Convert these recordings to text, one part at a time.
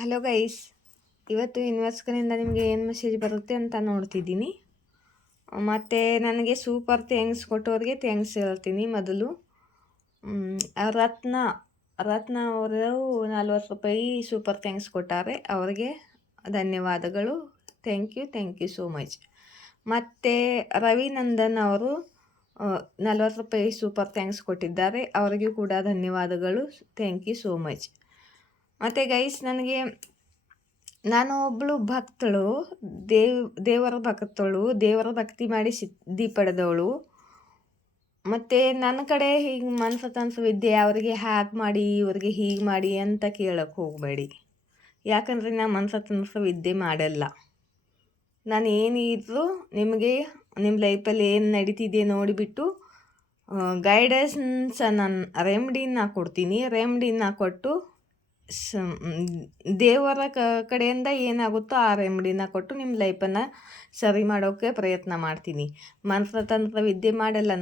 Hello guys, ಇವತ್ತು ಯೂನಿವರ್ಸ್ಗಳಿಂದ ನಿಮಗೆ ಏನು ಮೆಸೇಜ್ ಬರುತ್ತೆ ಅಂತ ನೋಡ್ತಿದ್ದೀನಿ. ಮತ್ತು ನನಗೆ ಸೂಪರ್ ಥ್ಯಾಂಕ್ಸ್ ಕೊಟ್ಟವ್ರಿಗೆ ಥ್ಯಾಂಕ್ಸ್ ಹೇಳ್ತೀನಿ. ಮೊದಲು ರತ್ನ ರತ್ನ ಅವರು 40 ರೂಪಾಯಿ ಸೂಪರ್ ಥ್ಯಾಂಕ್ಸ್ ಕೊಟ್ಟಾರೆ, ಅವರಿಗೆ ಧನ್ಯವಾದಗಳು. Thank you so much. ಮತ್ತು ರವಿನಂದನ್ ಅವರು 40 ರೂಪಾಯಿ ಸೂಪರ್ ಥ್ಯಾಂಕ್ಸ್ ಕೊಟ್ಟಿದ್ದಾರೆ, ಅವರಿಗೂ ಕೂಡ ಧನ್ಯವಾದಗಳು. Thank you so much. ಮತ್ತು ಗೈಸ್, ನಾನು ಒಬ್ಬಳು ಭಕ್ತಳು, ದೇವರ ಭಕ್ತಿ ಮಾಡಿ ಸಿದ್ಧಿ ಪಡೆದವಳು. ಮತ್ತು ನನ್ನ ಕಡೆ ಹೀಗೆ ಮನಸತಂತ್ರ ವಿದ್ಯೆ ಅವರಿಗೆ ಹಾಗೆ ಮಾಡಿ ಇವ್ರಿಗೆ ಹೀಗೆ ಮಾಡಿ ಅಂತ ಕೇಳಕ್ಕೆ ಹೋಗಬೇಡಿ. ಯಾಕಂದರೆ ನಾನು ಮನಸತಂತ್ರ ವಿದ್ಯೆ ಮಾಡಲ್ಲ. ನಾನು ಏನಿದ್ರು ನಿಮಗೆ ನಿಮ್ಮ ಲೈಫಲ್ಲಿ ಏನು ನಡೀತಿದೆ ನೋಡಿಬಿಟ್ಟು ಗೈಡೆನ್ಸ್ ನಾನು ರೆಮಿಡಿನ ಕೊಡ್ತೀನಿ. ರೆಮಿಡಿನ ಕೊಟ್ಟು ದೇವರ ಕಡೆಯಿಂದ ಏನಾಗುತ್ತೋ ಆ ರೆಮಿಡಿನ ಕೊಟ್ಟು ನಿಮ್ಮ ಲೈಫನ್ನು ಸರಿ ಮಾಡೋಕ್ಕೆ ಪ್ರಯತ್ನ ಮಾಡ್ತೀನಿ. ಮಂತ್ರತಂತ್ರ ವಿದ್ಯೆ ಮಾಡಲ್ಲ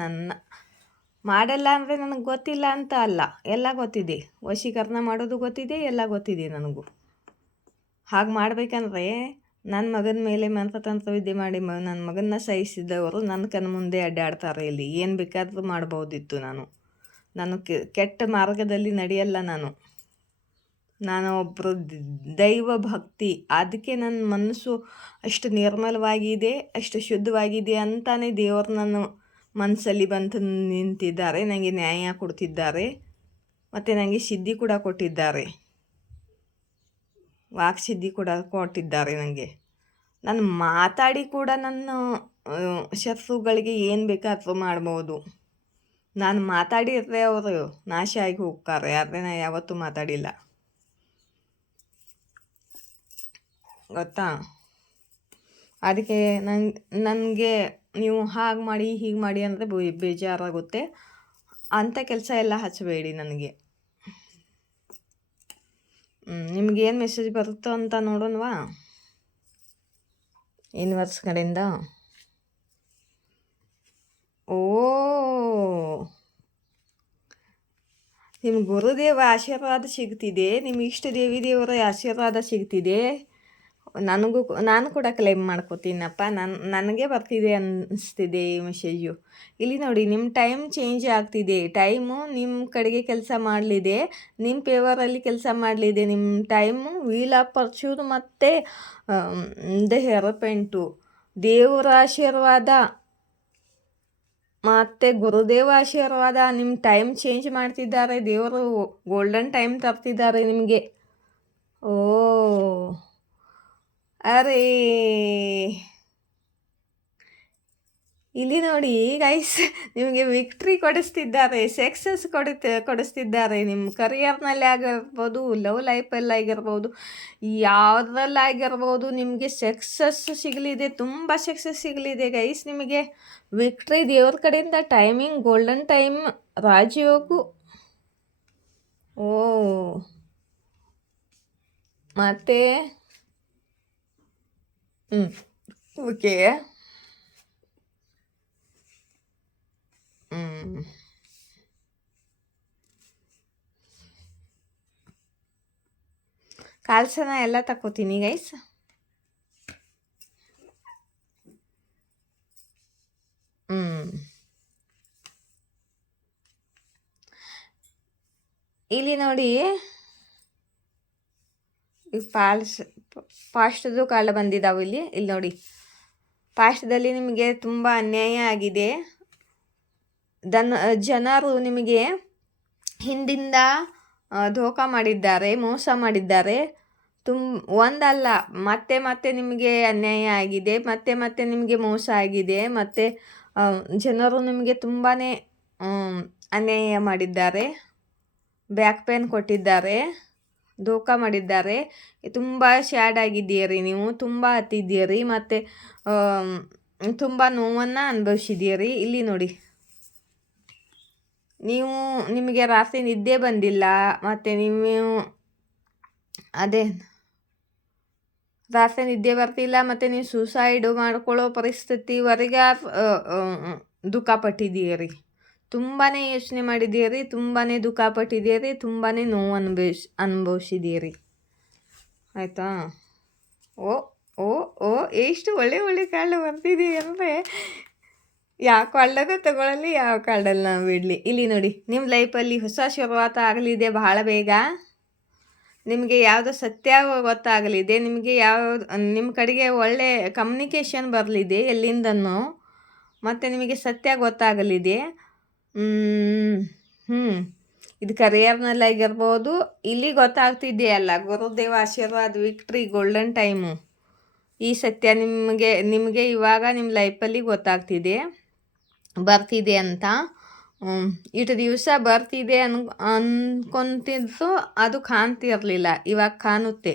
ಅಂದರೆ ನನಗೆ ಗೊತ್ತಿಲ್ಲ ಅಂತ ಅಲ್ಲ, ಎಲ್ಲ ಗೊತ್ತಿದೆ. ವಶೀಕರಣ ಮಾಡೋದು ಗೊತ್ತಿದೆ, ಎಲ್ಲ ಗೊತ್ತಿದೆ ನನಗೂ. ಹಾಗೆ ಮಾಡಬೇಕಂದ್ರೆ ನನ್ನ ಮಗನ ಮೇಲೆ ಮಂತ್ರತಂತ್ರ ವಿದ್ಯೆ ಮಾಡಿ ನನ್ನ ಮಗನ್ನ ಸಹಿಸಿದವರು ನನ್ನ ಮುಂದೆ ಅಡ್ಡಾಡ್ತಾರೆ. ಇಲ್ಲಿ ಏನು ಬೇಕಾದರೂ ಮಾಡ್ಬೋದಿತ್ತು. ನಾನು ಕೆಟ್ಟ ಮಾರ್ಗದಲ್ಲಿ ನಡೆಯಲ್ಲ. ನಾನು ಒಬ್ಬರು ದೈವ ಭಕ್ತಿ, ಅದಕ್ಕೆ ನನ್ನ ಮನಸ್ಸು ಅಷ್ಟು ನಿರ್ಮಲವಾಗಿದೆ, ಅಷ್ಟು ಶುದ್ಧವಾಗಿದೆ ಅಂತಾನೆ ದೇವರು ನನ್ನ ಮನಸ್ಸಲ್ಲಿ ಬಂದು ನಿಂತಿದ್ದಾರೆ. ನನಗೆ ನ್ಯಾಯ ಕೊಡ್ತಿದ್ದಾರೆ ಮತ್ತು ನನಗೆ ಸಿದ್ಧಿ ಕೂಡ ಕೊಟ್ಟಿದ್ದಾರೆ, ವಾಕ್ಸಿದ್ಧಿ ಕೂಡ ಕೊಟ್ಟಿದ್ದಾರೆ ನನಗೆ. ನಾನು ಮಾತಾಡಿ ಕೂಡ ನನ್ನ ಶತ್ರುಗಳಿಗೆ ಏನು ಬೇಕಾದರೂ ಮಾಡ್ಬೋದು. ನಾನು ಮಾತಾಡಿದರೆ ಅವರು ನಾಶ ಆಗಿ ಹೋಗ್ತಾರೆ, ಆದರೆ ನಾನು ಯಾವತ್ತೂ ಮಾತಾಡಿಲ್ಲ, ಗೊತ್ತಾ? ಅದಕ್ಕೆ ನನಗೆ ನೀವು ಹಾಗೆ ಮಾಡಿ ಹೀಗೆ ಮಾಡಿ ಅಂದರೆ ಬೇಜಾರಾಗುತ್ತೆ. ಅಂಥ ಕೆಲಸ ಎಲ್ಲ ಹಚ್ಚಬೇಡಿ ನನಗೆ. ನಿಮಗೇನು ಮೆಸೇಜ್ ಬರುತ್ತೋ ಅಂತ ನೋಡೋಣವಾ ಯೂನಿವರ್ಸ್ ಕಡೆಯಿಂದ. ನಿಮ್ಮ ಗುರುದೇವ ಆಶೀರ್ವಾದ ಸಿಗ್ತಿದೆ, ನಿಮ್ಮ ಇಷ್ಟ ದೇವರ ಆಶೀರ್ವಾದ ಸಿಗ್ತಿದೆ. ನಾನು ಕೂಡ ಕ್ಲೈಮ್ ಮಾಡ್ಕೋತೀನಪ್ಪ. ನನಗೆ ಬರ್ತಿದೆ ಅನ್ನಿಸ್ತಿದೆ ಈ ಮೆಸೇಜು. ಇಲ್ಲಿ ನೋಡಿ, ನಿಮ್ಮ ಟೈಮ್ ಚೇಂಜ್ ಆಗ್ತಿದೆ. ಟೈಮು ನಿಮ್ಮ ಕಡೆಗೆ ಕೆಲಸ ಮಾಡಲಿದೆ, ನಿಮ್ಮ ಫೇವರಲ್ಲಿ ಕೆಲಸ ಮಾಡಲಿದೆ. ನಿಮ್ಮ ಟೈಮು ವೀಲ್ ಆಫ್ ಫಾರ್ಚೂನ್ ಮತ್ತು ದ ಹೆರಪೆಂಟು, ದೇವರ ಆಶೀರ್ವಾದ ಮತ್ತು ಗುರುದೇವ ಆಶೀರ್ವಾದ. ನಿಮ್ಮ ಟೈಮ್ ಚೇಂಜ್ ಮಾಡ್ತಿದ್ದಾರೆ ದೇವರು. ಗೋಲ್ಡನ್ ಟೈಮ್ ತರ್ತಿದ್ದಾರೆ ನಿಮಗೆ. ಅರೇ, ಇಲ್ಲಿ ನೋಡಿ ಗೈಸ್, ನಿಮಗೆ ವಿಕ್ಟ್ರಿ ಕೊಡಿಸ್ತಿದ್ದಾರೆ, ಸಕ್ಸಸ್ ಕೊಡಿಸ್ತಿದ್ದಾರೆ. ನಿಮ್ಮ ಕರಿಯರ್ನಲ್ಲಿ ಆಗಿರ್ಬೋದು, ಲವ್ ಲೈಫಲ್ಲಿ ಆಗಿರ್ಬೋದು, ಯಾವುದ್ರಲ್ಲಾಗಿರ್ಬೋದು ನಿಮಗೆ ಸಕ್ಸಸ್ ಸಿಗಲಿದೆ, ತುಂಬ ಸಕ್ಸಸ್ ಸಿಗಲಿದೆ ಗೈಸ್. ನಿಮಗೆ ವಿಕ್ಟ್ರಿ ದೇವ್ರ ಕಡೆಯಿಂದ, ಟೈಮಿಂಗ್ ಗೋಲ್ಡನ್ ಟೈಮ್, ರಾಜಯೋಗು. ಮತ್ತು ಓಕೆ, ಕಾಲ್ಸನ ಎಲ್ಲ ತಗೋತೀನಿ ಗೈಸ್. ಇಲ್ಲಿ ನೋಡಿ, ಈ ಪಾಸ್ಟ್ದು ಕಾಲ ಬಂದಿದ್ದಾವೆ. ಇಲ್ಲಿ ನೋಡಿ, ಪಾಸ್ಟ್ದಲ್ಲಿ ನಿಮಗೆ ತುಂಬ ಅನ್ಯಾಯ ಆಗಿದೆ. ಜನರು ನಿಮಗೆ ಹಿಂದಿಂದ ಧೋಖಾ ಮಾಡಿದ್ದಾರೆ, ಮೋಸ ಮಾಡಿದ್ದಾರೆ. ಒಂದಲ್ಲ, ಮತ್ತೆ ನಿಮಗೆ ಅನ್ಯಾಯ ಆಗಿದೆ, ಮತ್ತೆ ನಿಮಗೆ ಮೋಸ ಆಗಿದೆ. ಮತ್ತು ಜನರು ನಿಮಗೆ ತುಂಬಾ ಅನ್ಯಾಯ ಮಾಡಿದ್ದಾರೆ, ಬ್ಯಾಕ್ ಪೇನ್ ಕೊಟ್ಟಿದ್ದಾರೆ, ಧೋಖಾ ಮಾಡಿದ್ದಾರೆ. ತುಂಬ ಸ್ಯಾಡ್ ಆಗಿದ್ದೀರಿ, ನೀವು ತುಂಬ ಹತ್ತಿದ್ದೀರಿ, ಮತ್ತು ತುಂಬ ನೋವನ್ನು ಅನುಭವಿಸಿದ್ದೀರಿ. ಇಲ್ಲಿ ನೋಡಿ, ನಿಮಗೆ ರಾತ್ರಿ ನಿದ್ದೆ ಬಂದಿಲ್ಲ, ಮತ್ತು ರಾತ್ರಿ ನಿದ್ದೆ ಬರ್ತಿಲ್ಲ, ಮತ್ತು ನೀವು ಸೂಸೈಡ್ ಮಾಡ್ಕೊಳ್ಳೋ ಪರಿಸ್ಥಿತಿವರೆಗೆ ದುಃಖಪಟ್ಟಿದ್ದೀರಿ. ತುಂಬಾ ಯೋಚನೆ ಮಾಡಿದ್ದೀರಿ, ತುಂಬಾ ದುಃಖಪಟ್ಟಿದ್ದೀರಿ, ತುಂಬಾ ನೋವು ಅನುಭವಿಸಿದ್ದೀರಿ. ಆಯಿತಾ. ಓ ಓ ಓ ಎಷ್ಟು ಒಳ್ಳೆ ಒಳ್ಳೆ ಕಾರ್ಡ್ ಬರ್ತಿದೆ ಅಂದರೆ ಯಾವ ಕಾರ್ಡನ್ನು ತಗೊಳ್ಳಲಿ, ಯಾವ ಕಾರ್ಡನ್ನು ಬಿಡಲಿ. ಇಲ್ಲಿ ನೋಡಿ, ನಿಮ್ಮ ಲೈಫಲ್ಲಿ ಹೊಸ ಶುರುವಾತ ಆಗಲಿದೆ ಬಹಳ ಬೇಗ. ನಿಮಗೆ ಯಾವುದೋ ಸತ್ಯ ಗೊತ್ತಾಗಲಿದೆ. ನಿಮಗೆ ನಿಮ್ಮ ಕಡೆಗೆ ಒಳ್ಳೆ ಕಮ್ಯುನಿಕೇಷನ್ ಬರಲಿದೆ ಎಲ್ಲಿಂದನೂ, ಮತ್ತು ನಿಮಗೆ ಸತ್ಯ ಗೊತ್ತಾಗಲಿದೆ. ಇದು ಕರಿಯರ್ನಲ್ಲಾಗಿರ್ಬೋದು. ಇಲ್ಲಿ ಗೊತ್ತಾಗ್ತಿದೆಯಲ್ಲ, ಗುರುದೇವ ಆಶೀರ್ವಾದ, ವಿಕ್ಟ್ರಿ, ಗೋಲ್ಡನ್ ಟೈಮು. ಈ ಸತ್ಯ ನಿಮಗೆ ಇವಾಗ ನಿಮ್ಮ ಲೈಫಲ್ಲಿ ಗೊತ್ತಾಗ್ತಿದೆ, ಬರ್ತಿದೆ ಅಂತ. ಇಷ್ಟು ದಿವಸ ಬರ್ತಿದೆ ಅನ್ಕೊಂತಿದ್ದು ಅದು ಕಾಣ್ತಿರ್ಲಿಲ್ಲ, ಇವಾಗ ಕಾಣುತ್ತೆ.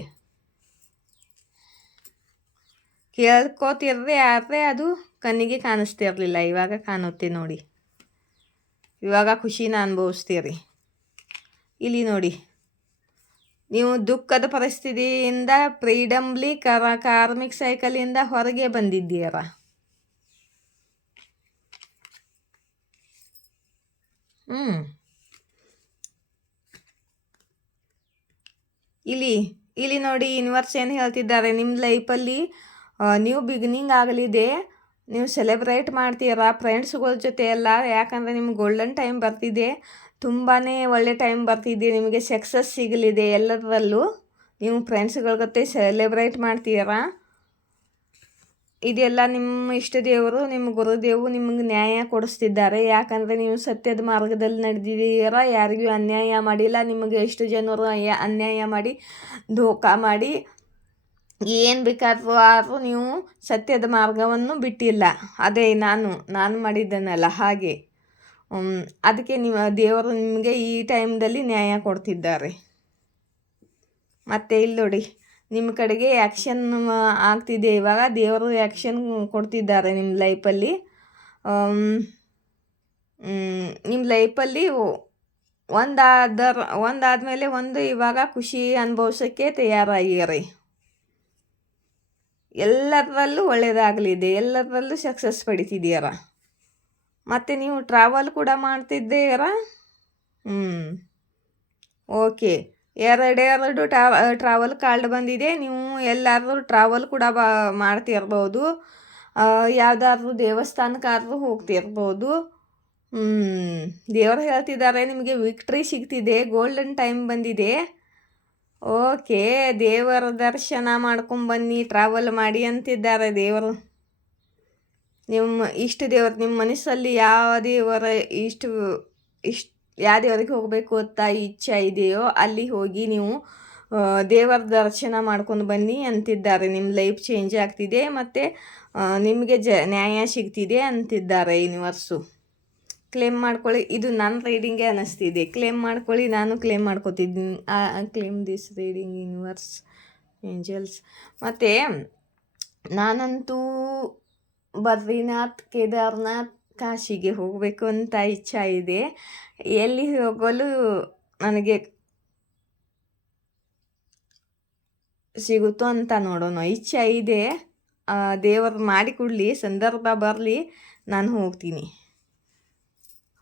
ಕೇಳ್ಕೋತಿರ್ರೆ ಆದರೆ ಅದು ಕಣ್ಣಿಗೆ ಕಾಣಿಸ್ತಿರ್ಲಿಲ್ಲ, ಇವಾಗ ಕಾಣುತ್ತೆ ನೋಡಿ. ಇವಾಗ ಖುಷಿನ ಅನುಭವಿಸ್ತೀರಿ. ಇಲ್ಲಿ ನೋಡಿ, ನೀವು ದುಃಖದ ಪರಿಸ್ಥಿತಿಯಿಂದ ಫ್ರೀಡಮ್ಲಿ ಕಾರ್ಮಿಕ್ ಸೈಕಲಿಂದ ಹೊರಗೆ ಬಂದಿದ್ದೀರ. ಇಲ್ಲಿ ನೋಡಿ, ಯೂನಿವರ್ಸ್ ಏನು ಹೇಳ್ತಿದ್ದಾರೆ, ನಿಮ್ಮ ಲೈಫಲ್ಲಿ ನ್ಯೂ ಬಿಗಿನಿಂಗ್ ಆಗಲಿದೆ. ನೀವು ಸೆಲೆಬ್ರೇಟ್ ಮಾಡ್ತೀರಾ ಫ್ರೆಂಡ್ಸ್ಗಳ ಜೊತೆ ಎಲ್ಲ. ಯಾಕಂದರೆ ನಿಮ್ಗೆ ಗೋಲ್ಡನ್ ಟೈಮ್ ಬರ್ತಿದೆ, ತುಂಬಾ ಒಳ್ಳೆ ಟೈಮ್ ಬರ್ತಿದೆ. ನಿಮಗೆ ಸಕ್ಸಸ್ ಸಿಗಲಿದೆ ಎಲ್ಲದರಲ್ಲೂ. ನೀವು ಫ್ರೆಂಡ್ಸ್ಗಳ ಜೊತೆ ಸೆಲೆಬ್ರೇಟ್ ಮಾಡ್ತೀರಾ. ಇದೆಲ್ಲ ನಿಮ್ಮ ಇಷ್ಟ ದೇವರು, ನಿಮ್ಮ ಗುರುದೇವು ನಿಮಗೆ ನ್ಯಾಯ ಕೊಡಿಸ್ತಿದ್ದಾರೆ. ಯಾಕಂದರೆ ನೀವು ಸತ್ಯದ ಮಾರ್ಗದಲ್ಲಿ ನಡೆದಿದ್ದೀರಾ, ಯಾರಿಗೂ ಅನ್ಯಾಯ ಮಾಡಿಲ್ಲ. ನಿಮಗೆ ಎಷ್ಟು ಜನರು ಅನ್ಯಾಯ ಮಾಡಿ, ಧೋಖಾ ಮಾಡಿ, ಏನು ಬೇಕಾದರೂ ನೀವು ಸತ್ಯದ ಮಾರ್ಗವನ್ನು ಬಿಟ್ಟಿಲ್ಲ. ಅದೇ ನಾನು ಮಾಡಿದ್ದನಲ್ಲ ಹಾಗೆ. ಅದಕ್ಕೆ ದೇವರು ನಿಮಗೆ ಈ ಟೈಮ್ದಲ್ಲಿ ನ್ಯಾಯ ಕೊಡ್ತಿದ್ದಾರೆ. ಮತ್ತು ಇಲ್ಲಿ ನೋಡಿ, ನಿಮ್ಮ ಕಡೆಗೆ ಆ್ಯಕ್ಷನ್ ಆಗ್ತಿದೆ ಇವಾಗ. ದೇವರು ಆ್ಯಕ್ಷನ್ ಕೊಡ್ತಿದ್ದಾರೆ ನಿಮ್ಮ ಲೈಫಲ್ಲಿ. ನಿಮ್ಮ ಲೈಫಲ್ಲಿ ಒಂದಾದಮೇಲೆ ಒಂದು ಇವಾಗ ಖುಷಿ ಅನುಭವಿಸೋಕ್ಕೆ ತಯಾರಾಗಿರಿ. ಎಲ್ಲದರಲ್ಲೂ ಒಳ್ಳೆಯದಾಗಲಿದೆ, ಎಲ್ಲದರಲ್ಲೂ ಸಕ್ಸಸ್ ಪಡಿತಿದ್ದೀರ. ಮತ್ತು ನೀವು ಟ್ರಾವೆಲ್ ಕೂಡ ಮಾಡ್ತಿದ್ದೀರಾ. ಓಕೆ, ಎರಡು ಟ್ರಾವೆಲ್ ಕಾರ್ಡ್ ಬಂದಿದೆ. ನೀವು ಎಲ್ಲಾದರೂ ಟ್ರಾವೆಲ್ ಕೂಡ ಮಾಡ್ತಿರ್ಬೋದು, ಯಾವುದಾದ್ರೂ ದೇವಸ್ಥಾನಕ್ಕಾದ್ರೂ ಹೋಗ್ತಿರ್ಬೋದು. ದೇವರು ಹೇಳ್ತಿದ್ದಾರೆ ನಿಮಗೆ ವಿಕ್ಟ್ರಿ ಸಿಗ್ತಿದೆ, ಗೋಲ್ಡನ್ ಟೈಮ್ ಬಂದಿದೆ. ಓಕೆ, ದೇವರ ದರ್ಶನ ಮಾಡ್ಕೊಂಬನ್ನಿ, ಟ್ರಾವೆಲ್ ಮಾಡಿ ಅಂತಿದ್ದಾರೆ ದೇವರು. ನಿಮ್ಮ ಮನಸ್ಸಲ್ಲಿ ಯಾವ ದೇವರಿಗೆ ಹೋಗಬೇಕು ಅಂತ ಇಚ್ಛೆ ಇದೆಯೋ ಅಲ್ಲಿ ಹೋಗಿ ನೀವು ದೇವರ ದರ್ಶನ ಮಾಡ್ಕೊಂಡು ಬನ್ನಿ ಅಂತಿದ್ದಾರೆ. ನಿಮ್ಮ ಲೈಫ್ ಚೇಂಜ್ ಆಗ್ತಿದೆ ಮತ್ತು ನಿಮಗೆ ನ್ಯಾಯ ಸಿಗ್ತಿದೆ ಅಂತಿದ್ದಾರೆ ಯೂನಿವರ್ಸು. ಕ್ಲೇಮ್ ಮಾಡ್ಕೊಳ್ಳಿ. ಇದು ನನ್ನ ರೀಡಿಂಗೇ ಅನ್ನಿಸ್ತಿದೆ. ಕ್ಲೇಮ್ ಮಾಡ್ಕೊಳ್ಳಿ, ನಾನು ಕ್ಲೇಮ್ ಮಾಡ್ಕೊತಿದ್ದೀನಿ. Claim this reading universe, angels. ಮತ್ತು ನಾನಂತೂ ಬದ್ರಿನಾಥ್, ಕೇದಾರ್ನಾಥ್, ಕಾಶಿಗೆ ಹೋಗಬೇಕು ಅಂತ ಇಚ್ಛೆ ಇದೆ. ಎಲ್ಲಿ ಹೋಗಲು ನನಗೆ ಸಿಗುತ್ತೋ ಅಂತ ನೋಡೋಣ, ಇಚ್ಛೆ ಇದೆ. ದೇವರು ಮಾಡಿಕೊಡಲಿ, ಸಂದರ್ಭ ಬರಲಿ, ನಾನು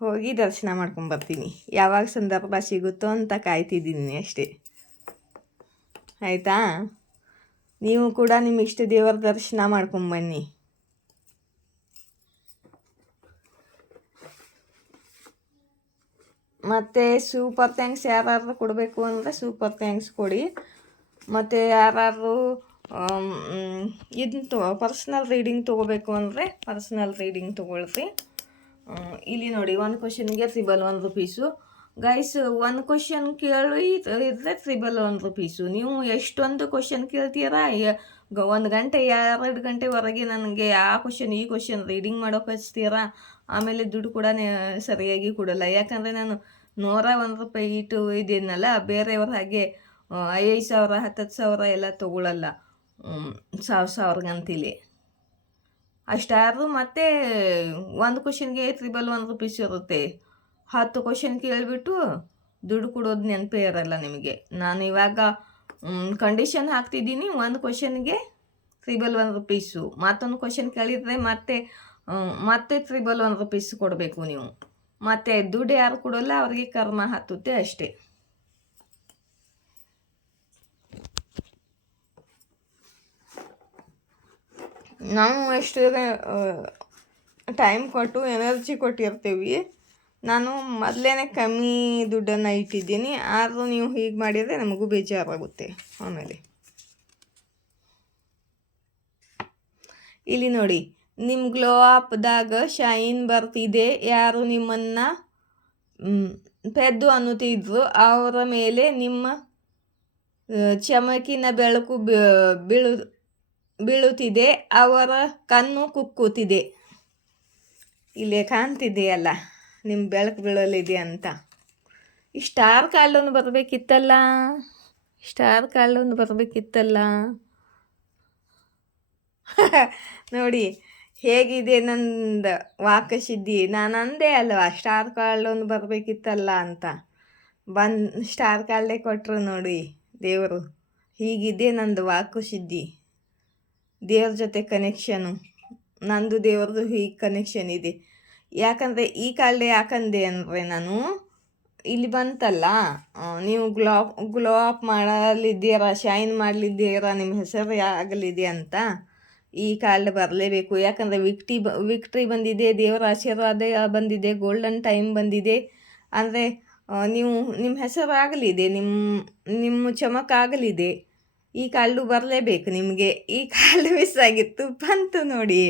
ಹೋಗಿ ದರ್ಶನ ಮಾಡ್ಕೊಂಬರ್ತೀನಿ. ಯಾವಾಗ ಸಂದರ್ಭ ಸಿಗುತ್ತೋ ಅಂತ ಕಾಯ್ತಿದ್ದೀನಿ ಅಷ್ಟೇ. ಆಯಿತಾ? ನೀವು ಕೂಡ ನಿಮ್ಮ ಇಷ್ಟ ದೇವರ ದರ್ಶನ ಮಾಡ್ಕೊಂಬನ್ನಿ. ಮತ್ತು ಸೂಪರ್ ಥ್ಯಾಂಕ್ಸ್ ಯಾರಾದರೂ ಕೊಡಬೇಕು ಅಂದರೆ ಸೂಪರ್ ಥ್ಯಾಂಕ್ಸ್ ಕೊಡಿ. ಮತ್ತು ಯಾರಾದರೂ ಪರ್ಸ್ನಲ್ ರೀಡಿಂಗ್ ತೊಗೋಬೇಕು ಅಂದರೆ ಪರ್ಸ್ನಲ್ ರೀಡಿಂಗ್ ತೊಗೊಳ್ರಿ. ಇಲ್ಲಿ ನೋಡಿ, ಒಂದು ಕ್ವಶನ್ಗೆ ₹1 ಗೈಸ್. ಒಂದು ಕ್ವಶನ್ ಕೇಳಿ ಇದ್ದರೆ ₹1. ನೀವು ಎಷ್ಟೊಂದು ಕ್ವಶನ್ ಕೇಳ್ತೀರಾ, 1 ಗಂಟೆ 2 ಗಂಟೆವರೆಗೆ ನನಗೆ ಆ ಕ್ವಶನ್ ಈ ಕ್ವಶನ್ ರೀಡಿಂಗ್ ಮಾಡೋಕೆ ಹಚ್ತೀರಾ. ಆಮೇಲೆ ದುಡ್ಡು ಕೂಡ ಸರಿಯಾಗಿ ಕೊಡಲ್ಲ. ಯಾಕಂದರೆ ನಾನು ₹101 ಇಟ್ಟು ಇದೇನಲ್ಲ, ಬೇರೆಯವ್ರ ಹಾಗೆ 5,000 10,000 ಎಲ್ಲ ತೊಗೊಳ್ಳಲ್ಲ. 1,000 ಗಂತಿಲಿ ಅಷ್ಟಾದರೂ. ಮತ್ತು ಒಂದು ಕ್ವಶನ್ಗೆ ₹1 ಇರುತ್ತೆ. 10 ಕ್ವಶನ್ ಕೇಳಿಬಿಟ್ಟು ದುಡ್ಡು ಕೊಡೋದು ನೆನಪೇ ಇರಲ್ಲ ನಿಮಗೆ. ನಾನು ಇವಾಗ ಕಂಡೀಷನ್ ಹಾಕ್ತಿದ್ದೀನಿ. ಒಂದು ಕ್ವಶನ್ಗೆ ₹1. ಮತ್ತೊಂದು ಕ್ವಶನ್ ಕೇಳಿದರೆ ಮತ್ತೆ ₹1 ಕೊಡಬೇಕು ನೀವು. ಮತ್ತು ದುಡ್ಡು ಯಾರು ಕೊಡೋಲ್ಲ, ಅವ್ರಿಗೆ ಕರ್ಮ ಹತ್ತುತ್ತೆ ಅಷ್ಟೇ. ನಾವು ಎಷ್ಟು ಟೈಮ್ ಕೊಟ್ಟು ಎನರ್ಜಿ ಕೊಟ್ಟಿರ್ತೀವಿ. ನಾನು ಮೊದಲೇ ಕಮ್ಮಿ ದುಡ್ಡನ್ನು ಇಟ್ಟಿದ್ದೀನಿ, ಆದರೂ ನೀವು ಹೀಗೆ ಮಾಡಿದರೆ ನಮಗೂ ಬೇಜಾರಾಗುತ್ತೆ. ಆಮೇಲೆ ಇಲ್ಲಿ ನೋಡಿ, ನಿಮ್ಮ ಗ್ಲೋ ಅಪ್ದಾಗ ಶೈನ್ ಬರ್ತಿದೆ. ಯಾರು ನಿಮ್ಮನ್ನು ಪೆದ್ದು ಅನ್ನುತ್ತಿದ್ರು ಅವರ ಮೇಲೆ ನಿಮ್ಮ ಚಮಕಿನ ಬೆಳಕು ಬೀಳುತ್ತಿದೆ. ಅವರ ಕಣ್ಣು ಕುಕ್ಕುತ್ತಿದೆ. ಇಲ್ಲೇ ಕಾಣ್ತಿದೆಯಲ್ಲ ನಿಮ್ಮ ಬೆಳಕು ಬೀಳಲಿದೆ ಅಂತ. ಈ ಸ್ಟಾರ್ ಕಾರ್ಡೊಂದು ಬರಬೇಕಿತ್ತಲ್ಲ, ಸ್ಟಾರ್ ಕಾರ್ಡೊಂದು ಬರಬೇಕಿತ್ತಲ್ಲ. ನೋಡಿ ಹೇಗಿದೆ ನಂದು ವಾಕಸಿದ್ಧಿ. ನಾನು ಅಂದೆ ಅಲ್ವಾ ಸ್ಟಾರ್ ಕಾರ್ಡೊಂದು ಬರಬೇಕಿತ್ತಲ್ಲ ಅಂತ. ಸ್ಟಾರ್ ಕಾರ್ಡೇ ಕೊಟ್ಟರು ನೋಡಿ ದೇವರು. ಹೀಗಿದೆ ನಂದು ವಾಕಸಿದ್ಧಿ, ದೇವ್ರ ಜೊತೆ ಕನೆಕ್ಷನು. ನಂದು ದೇವ್ರದ್ದು ಹೀಗೆ ಕನೆಕ್ಷನ್ ಇದೆ. ಯಾಕಂದರೆ ಈ ಕಾರ್ಡ್ ಯಾಕಂದೆ ಅಂದರೆ, ನಾನು ಇಲ್ಲಿ ಬಂತಲ್ಲ, ನೀವು ಗ್ಲೋ ಅಪ್ ಮಾಡಲಿದ್ದೀರಾ, ಶೈನ್ ಮಾಡಲಿದ್ದೀರಾ, ನಿಮ್ಮ ಹೆಸರು ಆಗಲಿದೆ ಅಂತ ಈ ಕಾರ್ಡ್ ಬರಲೇಬೇಕು. ಯಾಕಂದರೆ ವಿಕ್ಟ್ರಿ ಬಂದಿದೆ, ದೇವರ ಆಶೀರ್ವಾದ ಬಂದಿದೆ, ಗೋಲ್ಡನ್ ಟೈಮ್ ಬಂದಿದೆ. ಅಂದರೆ ನಿಮ್ಮ ಹೆಸರು ಆಗಲಿದೆ, ನಿಮ್ಮ ಚಮಕಾಗಲಿದೆ. ಈ ಕಾರ್ಡು ಬರಲೇಬೇಕು ನಿಮಗೆ. ಈ ಕಾರ್ಡ್ ಮಿಸ್ ಆಗಿತ್ತು, ಬಂತು ನೋಡಿ.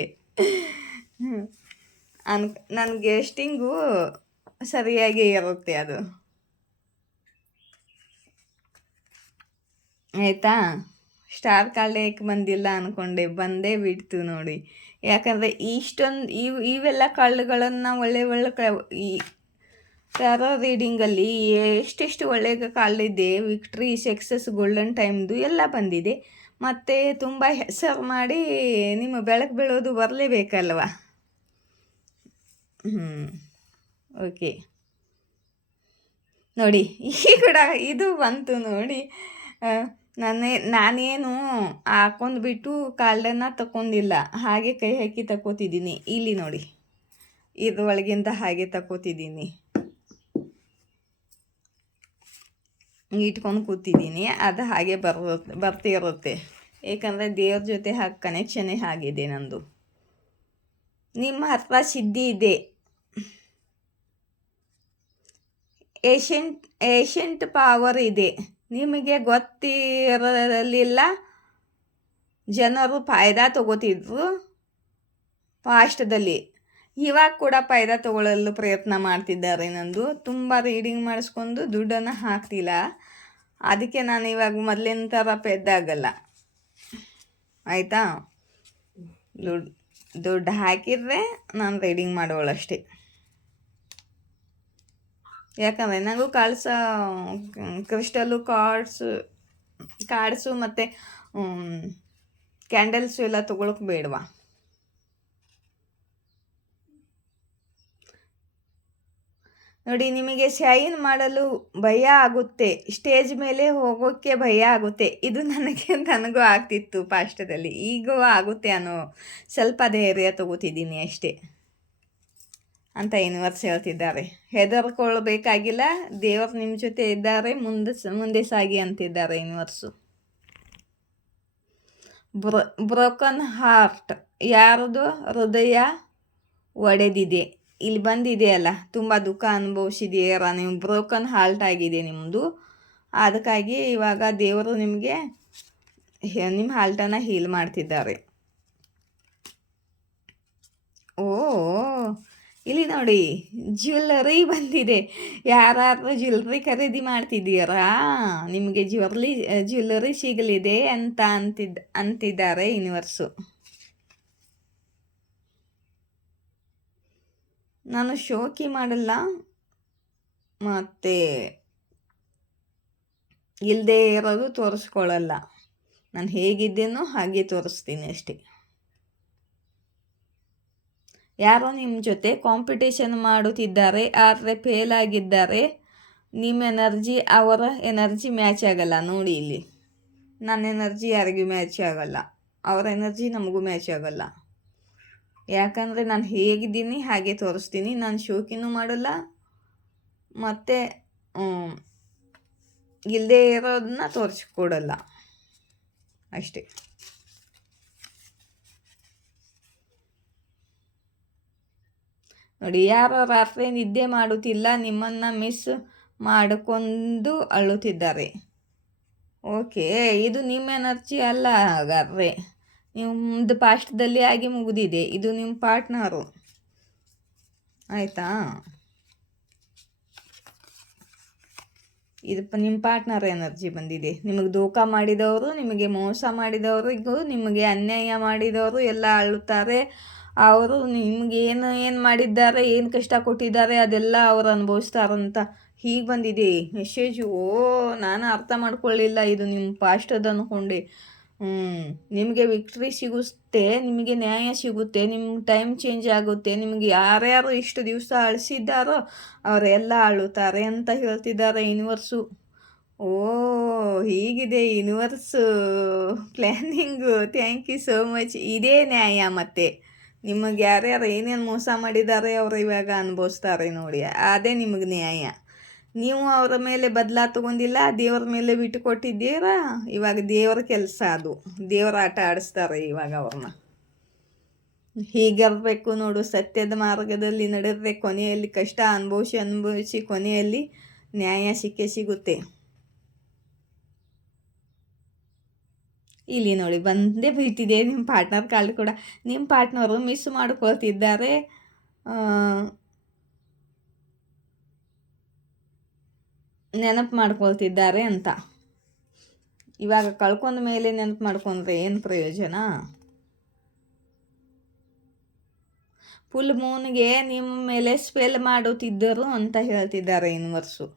ನನ್ನ ಗೆಸ್ಟಿಂಗು ಸರಿಯಾಗಿ ಇರುತ್ತೆ ಅದು, ಆಯಿತಾ. ಸ್ಟಾರ್ ಕಾರ್ಡ್ ಏಕೆ ಬಂದಿಲ್ಲ ಅಂದ್ಕೊಂಡೆ, ಬಂದೇ ಬಿಡ್ತು ನೋಡಿ. ಯಾಕಂದರೆ ಇವೆಲ್ಲ ಕಾರ್ಡ್ಗಳನ್ನು ಒಳ್ಳೆ ಈ ಟ್ಯಾರೋ ರೀಡಿಂಗಲ್ಲಿ ಎಷ್ಟೆಷ್ಟು ಒಳ್ಳೆಯ ಕಾರ್ಡ್ ಇದೆ. ವಿಕ್ಟ್ರಿ, ಸಕ್ಸಸ್, ಗೋಲ್ಡನ್ ಟೈಮ್ದು ಎಲ್ಲ ಬಂದಿದೆ. ಮತ್ತು ತುಂಬ ಹೆಸರು ಮಾಡಿ ನಿಮ್ಮ ಬೆಳಕು ಬೀಳೋದು ಬರಲೇಬೇಕಲ್ವ. ಓಕೆ ನೋಡಿ, ಈ ಕೂಡ ಇದು ಬಂತು ನೋಡಿ. ನಾನೇನು ಹಾಕೊಂಡ್ಬಿಟ್ಟು ಕಾರ್ಡನ್ನು ತಗೊಂಡಿಲ್ಲ, ಹಾಗೆ ಕೈ ಹಾಕಿ ತಗೋತಿದ್ದೀನಿ. ಇಲ್ಲಿ ನೋಡಿ, ಇದ್ರೊಳಗಿಂದ ಹಾಗೆ ತಗೋತಿದ್ದೀನಿ, ಇಟ್ಕೊಂಡು ಕೂತಿದ್ದೀನಿ. ಅದು ಹಾಗೆ ಬರ್ತಿರುತ್ತೆ. ಏಕೆಂದರೆ ದೇವ್ರ ಜೊತೆ ಹಾಗೆ ಕನೆಕ್ಷನ್ನೇ ಆಗಿದೆ ನಂದು. ನಿಮ್ಮ ಹತ್ರ ಸಿದ್ಧಿ ಇದೆ, ಏಷಂಟ್ ಪವರ್ ಇದೆ. ನಿಮಗೆ ಗೊತ್ತಿರಲಿಲ್ಲ, ಜನರು ಫಾಯ್ದಾ ತಗೋತಿದ್ರು ಪಾಸ್ಟದಲ್ಲಿ. ಇವಾಗ ಕೂಡ ಫಾಯ್ದಾ ತಗೊಳ್ಳಲು ಪ್ರಯತ್ನ ಮಾಡ್ತಿದ್ದಾರೆ. ನಂದು ತುಂಬ ರೀಡಿಂಗ್ ಮಾಡಿಸ್ಕೊಂಡು ದುಡ್ಡನ್ನು ಹಾಕ್ತಿಲ್ಲ. ಅದಕ್ಕೆ ನಾನು ಇವಾಗ ಮೊದಲಿನ ಥರ ಪೆದ್ದಾಗಲ್ಲ, ಆಯಿತಾ. ದುಡ್ಡು ಹಾಕಿದರೆ ನಾನು ರೀಡಿಂಗ್ ಮಾಡೋಳಷ್ಟೇ. ಯಾಕಂದರೆ ನನಗೂ ಕ್ರಿಸ್ಟಲ್ಲು, ಕಾರ್ಡ್ಸು ಮತ್ತು ಕ್ಯಾಂಡಲ್ಸು ಎಲ್ಲ ತೊಗೊಳಕ್ಕೆ ಬೇಡವಾ. ನೋಡಿ, ನಿಮಗೆ ಶೈನ್ ಮಾಡಲು ಭಯ ಆಗುತ್ತೆ, ಸ್ಟೇಜ್ ಮೇಲೆ ಹೋಗೋಕ್ಕೆ ಭಯ ಆಗುತ್ತೆ. ಇದು ನನಗೂ ಆಗ್ತಿತ್ತು ಪಾಸ್ಟದಲ್ಲಿ, ಈಗೂ ಆಗುತ್ತೆ ಅನ್ನೋ ಸ್ವಲ್ಪ ಧೈರ್ಯ ತಗೋತಿದ್ದೀನಿ ಅಷ್ಟೇ ಅಂತ ಯೂನಿವರ್ಸ್ ಹೇಳ್ತಿದ್ದಾರೆ. ಹೆದರ್ಕೊಳ್ಬೇಕಾಗಿಲ್ಲ, ದೇವರು ನಿಮ್ಮ ಜೊತೆ ಇದ್ದಾರೆ, ಮುಂದೆ ಸಾಗಿ ಅಂತಿದ್ದಾರೆ ಯೂನಿವರ್ಸು. ಬ್ರೋಕನ್ ಹಾರ್ಟ್, ಯಾರದು ಹೃದಯ ಒಡೆದಿದೆ, ಇಲ್ಲಿ ಬಂದಿದೆಯಲ್ಲ, ತುಂಬ ದುಃಖ ಅನುಭವಿಸಿದೀರ ನೀವು, ಬ್ರೋಕನ್ ಹಾರ್ಟ್ ಆಗಿದೆ ನಿಮ್ಮದು. ಅದಕ್ಕಾಗಿ ಇವಾಗ ದೇವರು ನಿಮಗೆ ನಿಮ್ಮ ಹಾರ್ಟನ್ನು ಹೀಲ್ ಮಾಡ್ತಿದ್ದಾರೆ. ಓ, ಇಲ್ಲಿ ನೋಡಿ ಜ್ಯುವೆಲ್ಲರಿ ಬಂದಿದೆ. ಯಾರಾದರೂ ಜ್ಯುವೆಲ್ಲರಿ ಖರೀದಿ ಮಾಡ್ತಿದ್ದೀರಾ, ನಿಮಗೆ ಜ್ಯುವೆಲ್ಲರಿ ಸಿಗಲಿದೆ ಅಂತ ಅಂತಿದ್ದಾರೆ ಯೂನಿವರ್ಸು. ನಾನು ಶೋಕಿ ಮಾಡಲ್ಲ, ಮತ್ತು ಇಲ್ಲದೆ ಇರೋದು ತೋರಿಸ್ಕೊಳ್ಳಲ್ಲ. ನಾನು ಹೇಗಿದ್ದೇನೋ ಹಾಗೆ ತೋರಿಸ್ತೀನಿ ಅಷ್ಟೇ. ಯಾರೋ ನಿಮ್ಮ ಜೊತೆ ಕಾಂಪಿಟೇಷನ್ ಮಾಡುತ್ತಿದ್ದಾರೆ, ಆದರೆ ಫೇಲ್ ಆಗಿದ್ದಾರೆ. ನಿಮ್ಮ ಎನರ್ಜಿ ಅವರ ಎನರ್ಜಿ ಮ್ಯಾಚ್ ಆಗಲ್ಲ. ನೋಡಿ ಇಲ್ಲಿ, ನನ್ನ ಎನರ್ಜಿ ಯಾರಿಗೂ ಮ್ಯಾಚ್ ಆಗಲ್ಲ, ಅವರ ಎನರ್ಜಿ ನಮಗೂ ಮ್ಯಾಚ್ ಆಗಲ್ಲ. ಯಾಕಂದರೆ ನಾನು ಹೇಗಿದ್ದೀನಿ ಹಾಗೆ ತೋರಿಸ್ತೀನಿ. ನಾನು ಶೋಕಿನೂ ಮಾಡಲ್ಲ, ಮತ್ತು ಇಲ್ಲದೆ ಇರೋದನ್ನ ತೋರಿಸ್ಕೊಡಲ್ಲ ಅಷ್ಟೇ. ನೋಡಿ, ಯಾರೋ ರಾತ್ರಿ ನಿದ್ದೆ ಮಾಡುತ್ತಿಲ್ಲ, ನಿಮ್ಮನ್ನು ಮಿಸ್ ಮಾಡಿಕೊಂಡು ಅಳುತ್ತಿದ್ದಾರೆ. ಓಕೆ, ಇದು ನಿಮ್ಮ ಎನರ್ಜಿ ಅಲ್ಲ ಹಾಗಾದರೆ. ನಿಮ್ಮದು ಪಾಸ್ಟ್ದಲ್ಲಿ ಆಗಿ ಮುಗಿದಿದೆ. ಇದು ನಿಮ್ಮ ಪಾರ್ಟ್ನರು, ಆಯಿತಾ? ಇದು ನಿಮ್ಮ ಪಾರ್ಟ್ನರ್ ಎನರ್ಜಿ ಬಂದಿದೆ. ನಿಮಗೆ ಧೋಖ ಮಾಡಿದವರು, ನಿಮಗೆ ಮೋಸ ಮಾಡಿದವರಿಗೂ, ನಿಮಗೆ ಅನ್ಯಾಯ ಮಾಡಿದವರು ಎಲ್ಲ ಅಳುತ್ತಾರೆ. ಅವರು ನಿಮ್ಗೆ ಏನು ಮಾಡಿದ್ದಾರೆ, ಏನು ಕಷ್ಟ ಕೊಟ್ಟಿದ್ದಾರೆ ಅದೆಲ್ಲ ಅವರು ಅನುಭವಿಸ್ತಾರಂತ ಹೀಗೆ ಬಂದಿದೆ ಮೆಸೇಜು. ನಾನು ಅರ್ಥ ಮಾಡ್ಕೊಳ್ಳಿಲ್ಲ, ಇದು ನಿಮ್ಮ ಪಾಸ್ಟದ್ದು ಅಂದ್ಕೊಂಡೆ. ನಿಮಗೆ ವಿಕ್ಟ್ರಿ ಸಿಗುತ್ತೆ, ನಿಮಗೆ ನ್ಯಾಯ ಸಿಗುತ್ತೆ, ನಿಮ್ಮ ಟೈಮ್ ಚೇಂಜ್ ಆಗುತ್ತೆ. ನಿಮಗೆ ಯಾರ್ಯಾರು ಇಷ್ಟು ದಿವಸ ಅಳಿಸಿದ್ದಾರೋ ಅವರೆಲ್ಲ ಅಳುತ್ತಾರೆ ಅಂತ ಹೇಳ್ತಿದ್ದಾರೆ ಯೂನಿವರ್ಸು. ಹೀಗಿದೆ universe planning. Thank you so much. ಇದೇ ನ್ಯಾಯ. ಮತ್ತು ನಿಮಗೆ ಯಾರ್ಯಾರು ಏನೇನು ಮೋಸ ಮಾಡಿದ್ದಾರೆ ಅವರು ಇವಾಗ ಅನುಭವಿಸ್ತಾರೆ ನೋಡಿ, ಅದೇ ನಿಮಗೆ ನ್ಯಾಯ. ನೀವು ಅವರ ಮೇಲೆ ಬದಲಾ ತೊಗೊಂಡಿಲ್ಲ, ದೇವರ ಮೇಲೆ ಬಿಟ್ಟು ಕೊಟ್ಟಿದ್ದೀರಾ. ಇವಾಗ ದೇವರ ಕೆಲಸ ಅದು, ದೇವರ ಆಟ ಆಡಿಸ್ತಾರೆ ಇವಾಗ ಅವ್ರನ್ನ. ಹೀಗಿರಬೇಕು ನೋಡು, ಸತ್ಯದ ಮಾರ್ಗದಲ್ಲಿ ನಡೆದರೆ ಕೊನೆಯಲ್ಲಿ ಕಷ್ಟ ಅನುಭವಿಸಿ ಕೊನೆಯಲ್ಲಿ ನ್ಯಾಯ ಸಿಗುತ್ತೆ. ಇಲ್ಲಿ ನೋಡಿ ಬಂದೇ ಬೀಳ್ತಿದೆ ನಿಮ್ಮ ಪಾರ್ಟ್ನರ್ ಕಾರ್ಡ್ ಕೂಡ. ನಿಮ್ಮ ಪಾರ್ಟ್ನರು ಮಿಸ್ ಮಾಡ್ಕೊಳ್ತಿದ್ದಾರೆ, ನೆನಪು ಮಾಡ್ಕೊಳ್ತಿದ್ದಾರೆ ಅಂತ. ಇವಾಗ ಕಳ್ಕೊಂಡ ಮೇಲೆ ನೆನಪು ಮಾಡ್ಕೊಂಡ್ರೆ ಏನು ಪ್ರಯೋಜನ? ಫುಲ್ ಮೂನ್ಗೆ ನಿಮ್ಮ ಮೇಲೆ ಸ್ಪೆಲ್ ಮಾಡುತ್ತಿದ್ದರು ಅಂತ ಹೇಳ್ತಿದ್ದಾರೆ ಯೂನಿವರ್ಸು.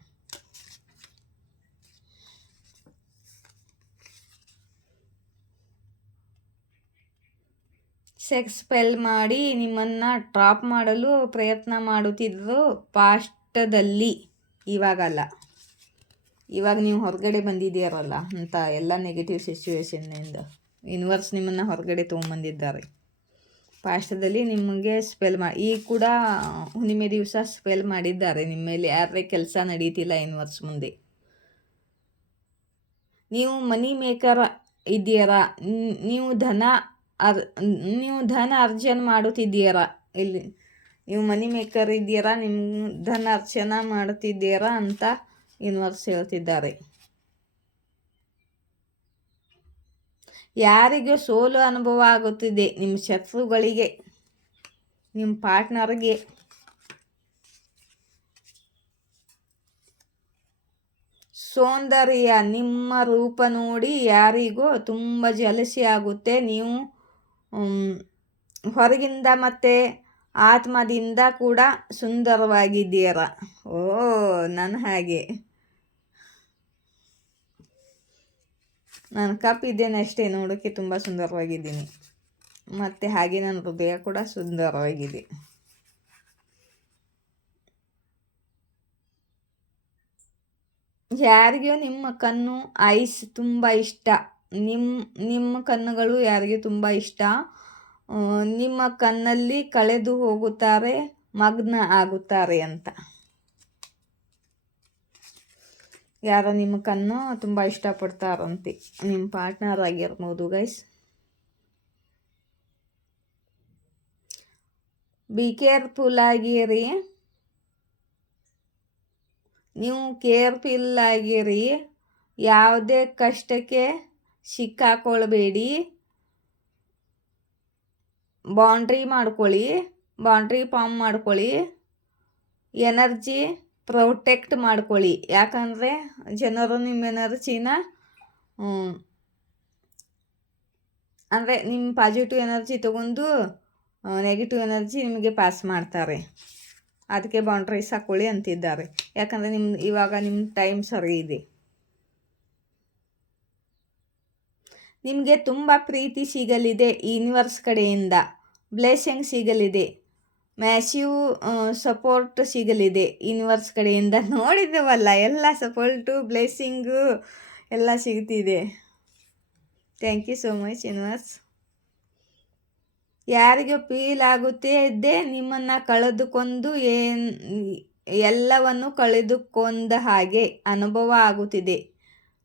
ಸೆಕ್ಸ್ ಸ್ಪೆಲ್ ಮಾಡಿ ನಿಮ್ಮನ್ನು ಟ್ರಾಪ್ ಮಾಡಲು ಪ್ರಯತ್ನ ಮಾಡುತ್ತಿದ್ದರು ಪಾಸ್ಟದಲ್ಲಿ. ಇವಾಗಲ್ಲ, ಇವಾಗ ನೀವು ಹೊರಗಡೆ ಬಂದಿದ್ದೀರಲ್ಲ ಅಂತ ಎಲ್ಲ ನೆಗೆಟಿವ್ ಸಿಚುವೇಶನ್ನಿಂದ ಯೂನಿವರ್ಸ್ ನಿಮ್ಮನ್ನು ಹೊರಗಡೆ ತೊಗೊಂಬಂದಿದ್ದಾರೆ. ಪಾಸ್ಟದಲ್ಲಿ ನಿಮಗೆ ಸ್ಪೆಲ್ ಈಗ ಕೂಡ ಹುಣ್ಣಿಮೆ ದಿವಸ ಸ್ಪೆಲ್ ಮಾಡಿದ್ದಾರೆ ನಿಮ್ಮ ಮೇಲೆ. ಯಾರೇ ಕೆಲಸ ನಡೀತಿಲ್ಲ ಯೂನಿವರ್ಸ್ ಮುಂದೆ. ನೀವು ಮನಿ ಮೇಕರ್ ಇದ್ದೀರಾ, ನೀವು ಧನ ಅರ್ಜನೆ ಮಾಡುತ್ತಿದ್ದೀರಾ. ಇಲ್ಲಿ ನೀವು ಮನಿ ಮೇಕರ್ ಇದ್ದೀರಾ, ನಿಮ್ಮ ಧನ ಅರ್ಚನೆ ಮಾಡುತ್ತಿದ್ದೀರಾ ಅಂತ ಯೂನಿವರ್ಸ್ ಹೇಳ್ತಿದ್ದಾರೆ. ಯಾರಿಗೂ ಸೋಲು ಅನುಭವ ಆಗುತ್ತಿದೆ, ನಿಮ್ಮ ಶತ್ರುಗಳಿಗೆ, ನಿಮ್ಮ ಪಾರ್ಟ್ನರ್ಗೆ. ಸೌಂದರ್ಯ, ನಿಮ್ಮ ರೂಪ ನೋಡಿ ಯಾರಿಗೂ ತುಂಬ ಜಲಸಿ ಆಗುತ್ತೆ. ನೀವು ಹೊರಗಿಂದ ಮತ್ತು ಆತ್ಮದಿಂದ ಕೂಡ ಸುಂದರವಾಗಿದ್ದೀರ. ನನ್ನ ಹಾಗೆ ನಾನು ಕಪ್ಪಿದ್ದೇನೆ ಅಷ್ಟೇ, ನೋಡೋಕ್ಕೆ ತುಂಬ ಸುಂದರವಾಗಿದ್ದೀನಿ. ಮತ್ತು ಹಾಗೆ ನನ್ನ ಹೃದಯ ಕೂಡ ಸುಂದರವಾಗಿದೆ. ಯಾರಿಗೂ ನಿಮ್ಮ ಕಣ್ಣು ಐಸ್ ತುಂಬ ಇಷ್ಟ. ನಿಮ್ಮ ಕಣ್ಣುಗಳು ಯಾರಿಗೆ ತುಂಬ ಇಷ್ಟ. ನಿಮ್ಮ ಕಣ್ಣಲ್ಲಿ ಕಳೆದು ಹೋಗುತ್ತಾರೆ, ಮಗ್ನ ಆಗುತ್ತಾರೆ ಅಂತ. ಯಾರೋ ನಿಮ್ಮ ಕಣ್ಣು ತುಂಬ ಇಷ್ಟಪಡ್ತಾರಂತೆ, ನಿಮ್ಮ ಪಾರ್ಟ್ನರ್ ಆಗಿರ್ಬೋದು ಗೈಸ್. ಬಿ ಕೇರ್ಫುಲ್ ಆಗಿರಿ, ನೀವು ಕೇರ್ಫುಲ್ ಆಗಿರಿ. ಯಾವುದೇ ಕಷ್ಟಕ್ಕೆ ಸಿಕ್ಕಾಕೊಳ್ಬೇಡಿ. ಬೌಂಡ್ರಿ ಫಾರ್ಮ್ ಮಾಡ್ಕೊಳ್ಳಿ. ಎನರ್ಜಿ ಪ್ರೊಟೆಕ್ಟ್ ಮಾಡ್ಕೊಳ್ಳಿ. ಯಾಕಂದರೆ ಜನರು ನಿಮ್ಮ ಎನರ್ಜಿನ ಅಂದರೆ ನಿಮ್ಮ ಪಾಸಿಟಿವ್ ಎನರ್ಜಿ ತಗೊಂಡು ನೆಗೆಟಿವ್ ಎನರ್ಜಿ ನಿಮಗೆ ಪಾಸ್ ಮಾಡ್ತಾರೆ. ಅದಕ್ಕೆ ಬೌಂಡ್ರೀಸ್ ಹಾಕ್ಕೊಳ್ಳಿ ಅಂತಿದ್ದಾರೆ. ಯಾಕಂದರೆ ಇವಾಗ ನಿಮ್ಮ ಟೈಮ್ ಸರಿ ಇದೆ. ನಿಮಗೆ ತುಂಬ ಪ್ರೀತಿ ಸಿಗಲಿದೆ ಯೂನಿವರ್ಸ್ ಕಡೆಯಿಂದ. ಬ್ಲೆಸ್ಸಿಂಗ್ ಸಿಗಲಿದೆ. ಮ್ಯಾಸಿವ್ ಸಪೋರ್ಟ್ ಸಿಗಲಿದೆ ಯೂನಿವರ್ಸ್ ಕಡೆಯಿಂದ. ನೋಡಿದ್ದೇವಲ್ಲ, ಎಲ್ಲ ಸಪೋರ್ಟು ಬ್ಲೆಸ್ಸಿಂಗು ಎಲ್ಲ ಸಿಗ್ತಿದೆ. Thank you so much universe. ಯಾರಿಗೂ ಫೀಲ್ ಆಗುತ್ತೆ ಇದ್ದೆ ನಿಮ್ಮನ್ನು ಕಳೆದುಕೊಂಡು ಎಲ್ಲವನ್ನು ಕಳೆದುಕೊಂಡ ಹಾಗೆ ಅನುಭವ ಆಗುತ್ತಿದೆ.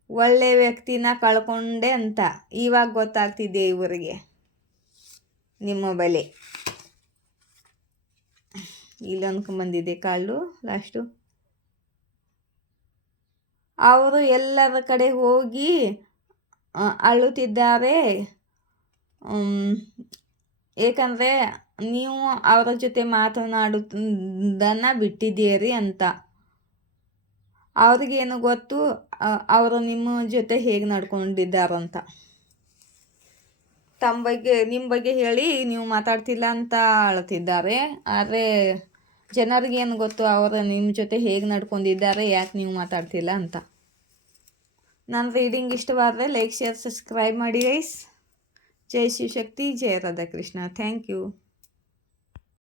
ಒಳ್ಳೆ ವ್ಯಕ್ತಿನ ಕಳ್ಕೊಂಡೆ ಅಂತ ಇವಾಗ ಗೊತ್ತಾಗ್ತಿದೆ ಇವರಿಗೆ ನಿಮ್ಮ ಬೆಲೆ. ಇಲ್ಲಿ ಅನ್ಕೊಂಬಂದಿದೆ ಕಾಳು ಲಾಸ್ಟು. ಅವರು ಎಲ್ಲರ ಕಡೆ ಹೋಗಿ ಅಳುತ್ತಿದ್ದಾರೆ, ಏಕೆಂದರೆ ನೀವು ಅವರ ಜೊತೆ ಮಾತನಾಡುವುದನ್ನು ಬಿಟ್ಟಿದ್ದೀರಿ ಅಂತ. ಅವ್ರಿಗೇನು ಗೊತ್ತು ಅವರು ನಿಮ್ಮ ಜೊತೆ ಹೇಗೆ ನಡ್ಕೊಂಡಿದ್ದಾರಂತ. ನಿಮ್ಮ ಬಗ್ಗೆ ಹೇಳಿ ನೀವು ಮಾತಾಡ್ತಿಲ್ಲ ಅಂತ ಅಳ್ತಿದ್ದಾರೆ. ಆದರೆ ಜನರಿಗೇನು ಗೊತ್ತು ಅವರು ನಿಮ್ಮ ಜೊತೆ ಹೇಗೆ ನಡ್ಕೊಂಡಿದ್ದಾರೆ, ಯಾಕೆ ನೀವು ಮಾತಾಡ್ತಿಲ್ಲ ಅಂತ. ನನ್ನ ರೀಡಿಂಗ್ ಇಷ್ಟವಾದರೆ ಲೈಕ್, ಶೇರ್, ಸಬ್ಸ್ಕ್ರೈಬ್ ಮಾಡಿ ಗೈಸ್. ಜೈ ಶಿವಶಕ್ತಿ, ಜಯ ರಾಧಾಕೃಷ್ಣ. Thank you.